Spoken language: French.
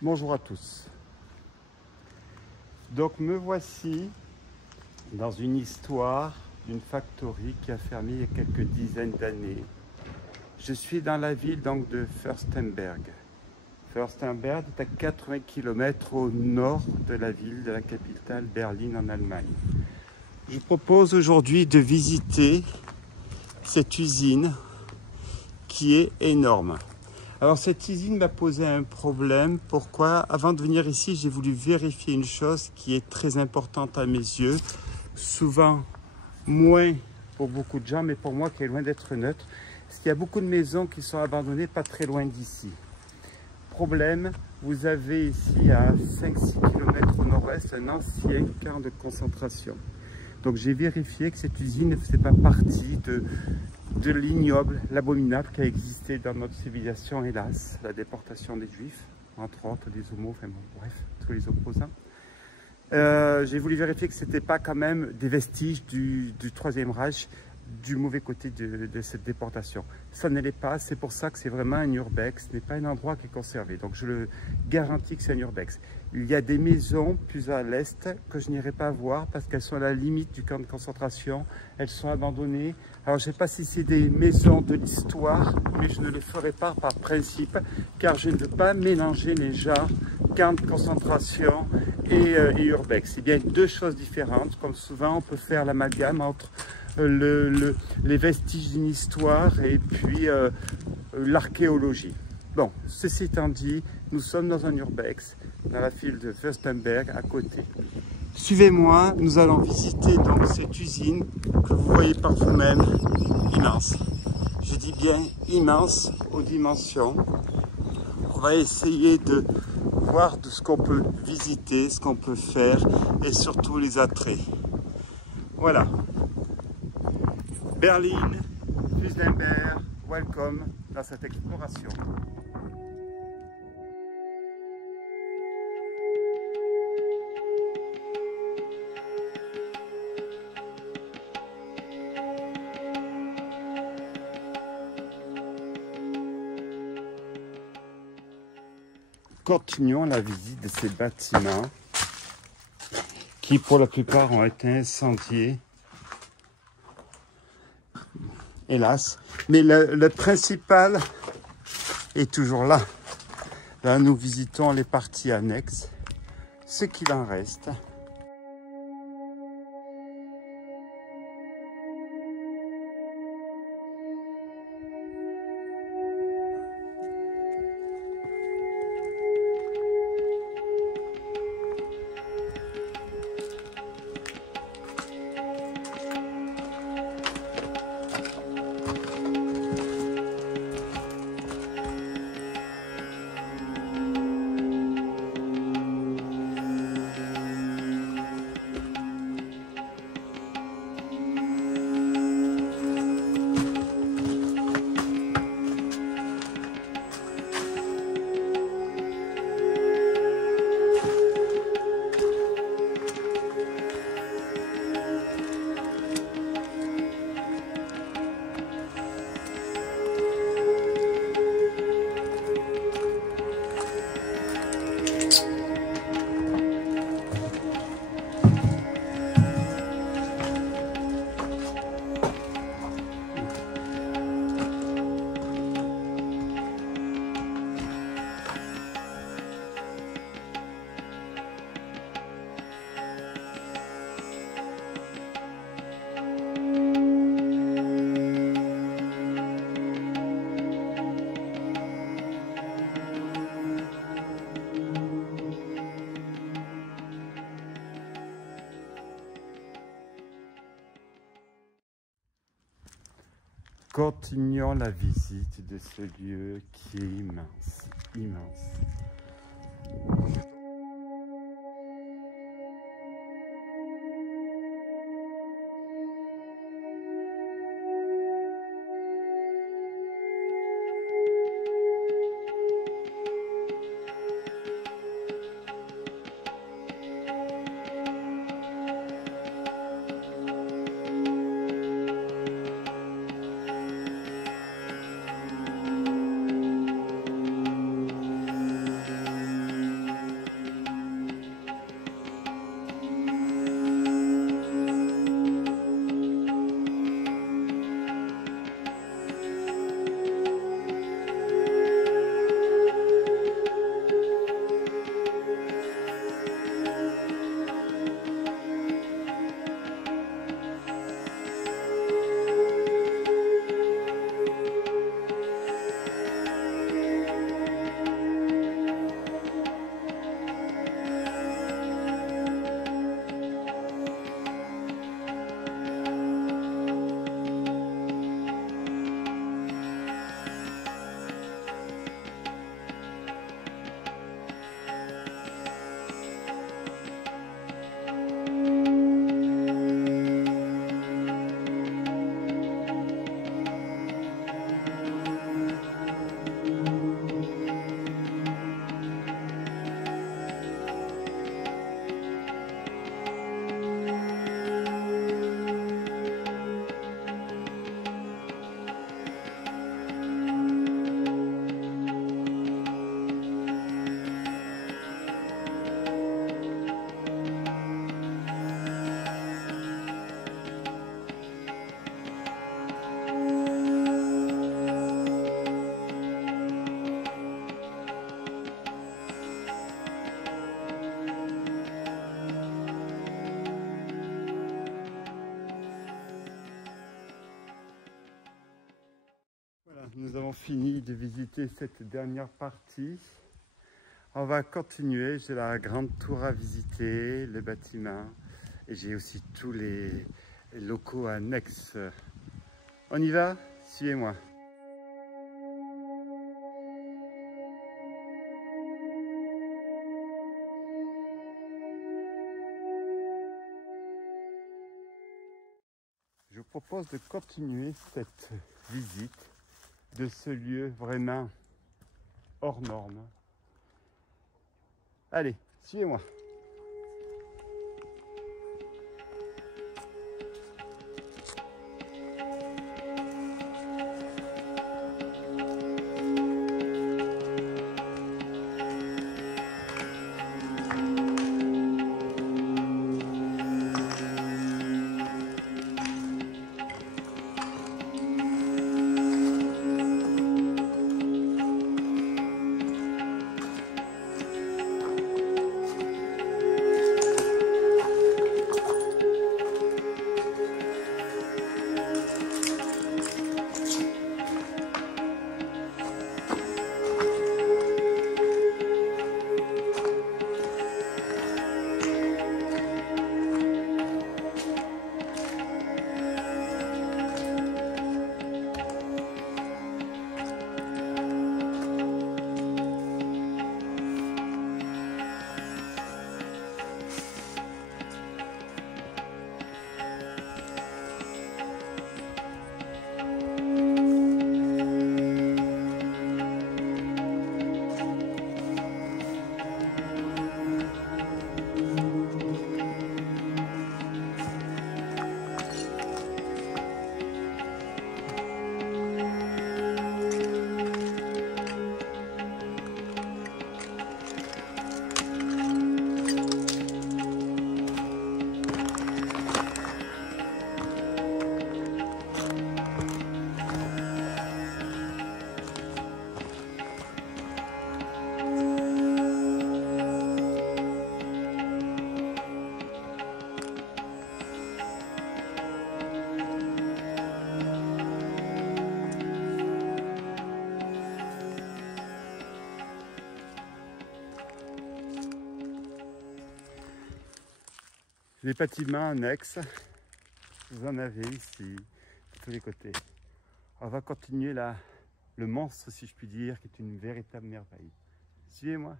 Bonjour à tous. Donc me voici dans une histoire d'une factory qui a fermé il y a quelques dizaines d'années. Je suis dans la ville donc de Fürstenberg. Fürstenberg est à 80 km au nord de la ville, de la capitale Berlin en Allemagne. Je propose aujourd'hui de visiter cette usine qui est énorme. Alors cette usine m'a posé un problème. Pourquoi? Avant de venir ici, j'ai voulu vérifier une chose qui est très importante à mes yeux. Souvent moins pour beaucoup de gens, mais pour moi qui est loin d'être neutre. Parce qu'il y a beaucoup de maisons qui sont abandonnées pas très loin d'ici. Problème, vous avez ici à 5-6 km au nord-ouest un ancien camp de concentration. Donc j'ai vérifié que cette usine ne faisait pas partie de l'ignoble, l'abominable qui a existé dans notre civilisation, hélas, la déportation des Juifs, entre autres des homos, enfin bon, bref, tous les opposants. J'ai voulu vérifier que ce n'était pas quand même des vestiges du Troisième Reich, du mauvais côté de cette déportation. Ça ne l'est pas, c'est pour ça que c'est vraiment un urbex, ce n'est pas un endroit qui est conservé. Donc je le garantis que c'est un urbex. Il y a des maisons plus à l'est que je n'irai pas voir parce qu'elles sont à la limite du camp de concentration, elles sont abandonnées. Alors je ne sais pas si c'est des maisons de l'histoire, mais je ne les ferai pas par principe, car je ne veux pas mélanger les genres camp de concentration et urbex. C'est bien deux choses différentes, comme souvent on peut faire l'amalgame entre les vestiges d'une histoire et puis l'archéologie. Bon, ceci étant dit, nous sommes dans un urbex, dans la ville de Fürstenberg, à côté. Suivez-moi, nous allons visiter donc cette usine que vous voyez par vous-même, immense. Je dis bien immense aux dimensions. On va essayer de voir de ce qu'on peut visiter, ce qu'on peut faire et surtout les attraits. Voilà. Berlin, Fürstenberg, welcome dans cette exploration. Continuons la visite de ces bâtiments qui pour la plupart ont été incendiés. Hélas, mais le principal est toujours là. Là, nous visitons les parties annexes, ce qu'il en reste. Continuons la visite de ce lieu qui est immense, immense. nous avons fini de visiter cette dernière partie. On va continuer, j'ai la grande tour à visiter, les bâtiments et j'ai aussi tous les locaux annexes. On y va? Suivez-moi. Je vous propose de continuer cette visite de ce lieu vraiment hors norme. Allez, suivez-moi. Les bâtiments annexes, vous en avez ici, de tous les côtés. On va continuer là, le monstre si je puis dire, qui est une véritable merveille. Suivez-moi.